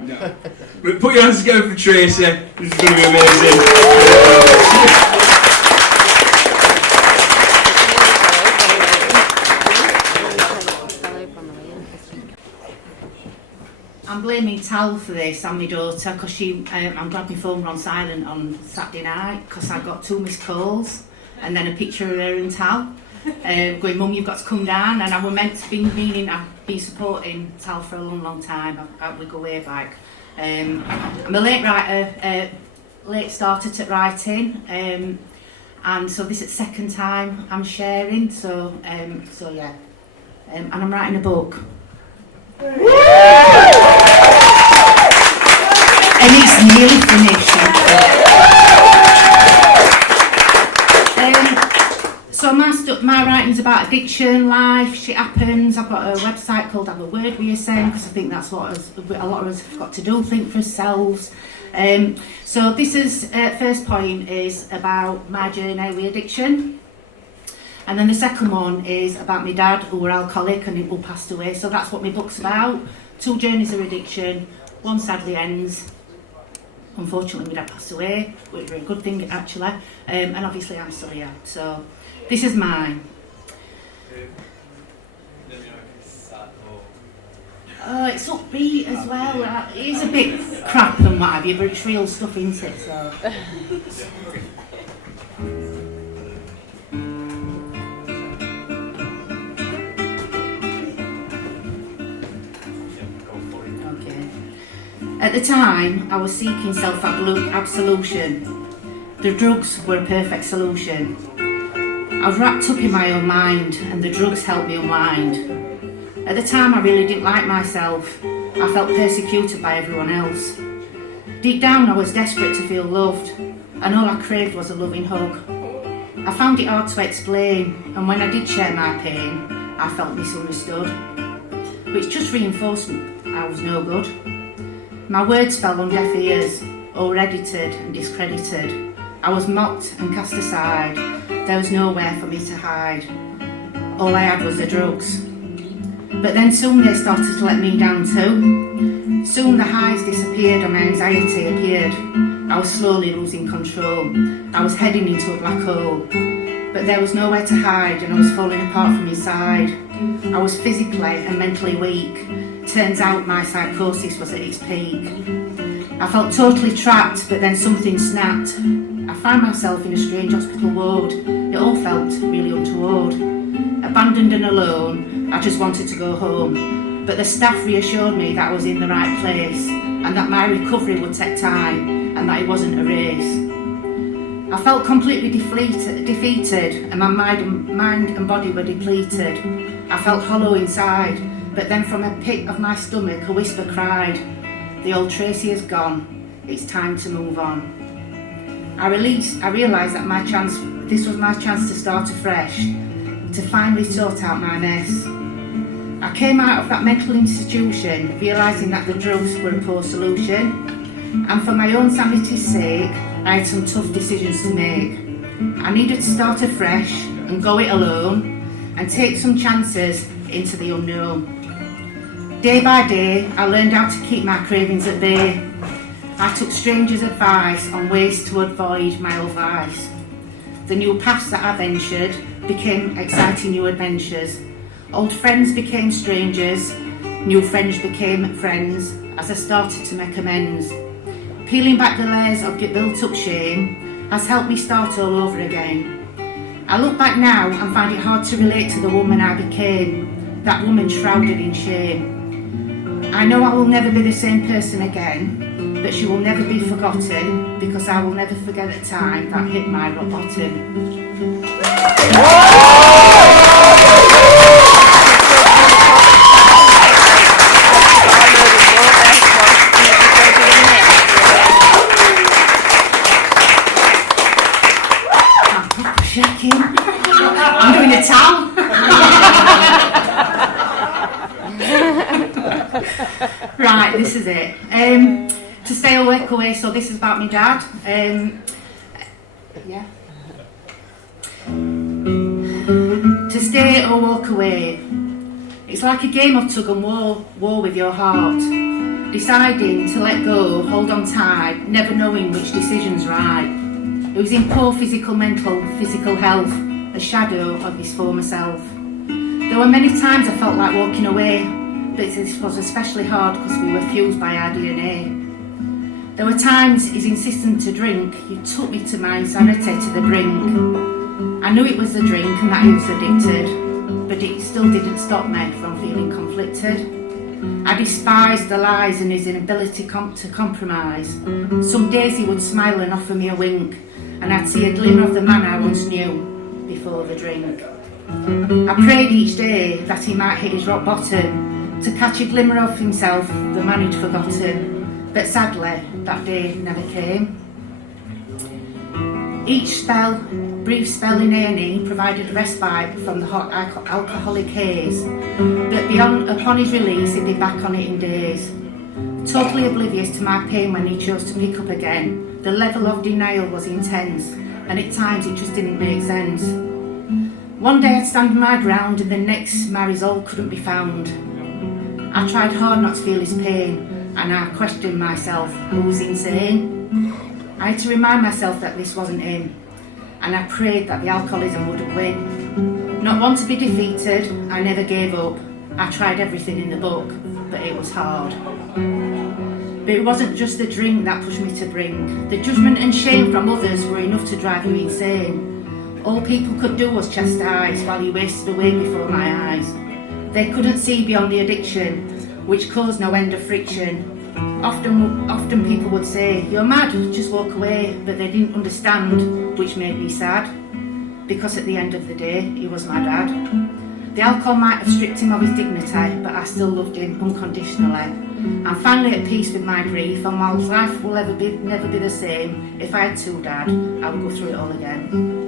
No. But put your hands together for Tracy. This is going to be amazing. I'm blaming Tal for this and my daughter because I'm glad my phone were on silent on Saturday night because I got 2 missed calls and then a picture of her and Tal going, Mum, you've got to come down. And I were meant to be meaning I've been supporting Tal for a long time. We go way back. I'm a late writer, late starter at writing, and so this is the second time I'm sharing. So yeah, and I'm writing a book. And it's nearly finished. So my writing's about addiction, life, shit happens. I've got a website called Have a Word With Yourself because I think that's what a lot of us have got to do, think for ourselves. So this is first point is about my journey with addiction. And then the second one is about my dad, who were alcoholic and who passed away. So that's what my book's about. 2 journeys of addiction. One sadly ends. Unfortunately, my dad passed away, which is a very good thing, actually. And obviously, I'm still here. So this is mine. It's upbeat as well. It is a bit crap and what have you, but it's real stuff, isn't it? So. At the time, I was seeking self-absolution. The drugs were a perfect solution. I was wrapped up in my own mind, and the drugs helped me unwind. At the time, I really didn't like myself. I felt persecuted by everyone else. Deep down, I was desperate to feel loved, and all I craved was a loving hug. I found it hard to explain, and when I did share my pain, I felt misunderstood, which just reinforced I was no good. My words fell on deaf ears, all edited and discredited. I was mocked and cast aside. There was nowhere for me to hide. All I had was the drugs. But then soon they started to let me down too. Soon the highs disappeared and my anxiety appeared. I was slowly losing control. I was heading into a black hole. But there was nowhere to hide and I was falling apart from inside. I was physically and mentally weak. Turns out my psychosis was at its peak. I felt totally trapped, but then something snapped. I found myself in a strange hospital ward. It all felt really untoward. Abandoned and alone, I just wanted to go home. But the staff reassured me that I was in the right place and that my recovery would take time and that it wasn't a race. I felt completely defeated and my mind and body were depleted. I felt hollow inside. But then from a pit of my stomach, a whisper cried, the old Tracy is gone, it's time to move on. I realised that this was my chance to start afresh, to finally sort out my mess. I came out of that mental institution, realising that the drugs were a poor solution, and for my own sanity's sake, I had some tough decisions to make. I needed to start afresh and go it alone, and take some chances into the unknown. Day by day, I learned how to keep my cravings at bay. I took strangers' advice on ways to avoid my old vice. The new paths that I ventured became exciting new adventures. Old friends became strangers, new friends became friends as I started to make amends. Peeling back the layers of built-up shame has helped me start all over again. I look back now and find it hard to relate to the woman I became, that woman shrouded in shame. I know I will never be the same person again, but she will never be forgotten because I will never forget the time that hit my rock bottom. I'm proper shaking. I'm doing a towel. Right, this is it. To stay or walk away, so this is about my dad. Yeah. To stay or walk away. It's like a game of tug and war with your heart. deciding to let go, hold on tight, never knowing which decision's right. He was in poor physical health, a shadow of his former self. There were many times I felt like walking away, but this was especially hard because we were fused by our DNA. There were times his insistence to drink, he took me to my insanity to the brink. I knew it was the drink and that he was addicted, but it still didn't stop me from feeling conflicted. I despised the lies and his inability to compromise. Some days he would smile and offer me a wink, and I'd see a glimmer of the man I once knew before the drink. I prayed each day that he might hit his rock bottom, to catch a glimmer of himself, the man he'd forgotten, but sadly that day never came. Each brief spell in A&E provided respite from the hot alcoholic haze, but upon his release he'd be back on it in days. Totally oblivious to my pain when he chose to pick up again, the level of denial was intense, and at times it just didn't make sense. One day I'd stand my ground and the next my resolve couldn't be found. I tried hard not to feel his pain, and I questioned myself, who was insane? I had to remind myself that this wasn't him, and I prayed that the alcoholism wouldn't win. Not one to be defeated, I never gave up. I tried everything in the book, but it was hard. But it wasn't just the drink that pushed me to brink. The judgment and shame from others were enough to drive you insane. All people could do was chastise while he wasted away before my eyes. They couldn't see beyond the addiction, which caused no end of friction. Often people would say, "You're mad, just walk away," but they didn't understand, which made me sad, because at the end of the day, he was my dad. The alcohol might have stripped him of his dignity, but I still loved him unconditionally. I'm finally at peace with my grief, and while life will never be the same, if I had to, Dad, I would go through it all again.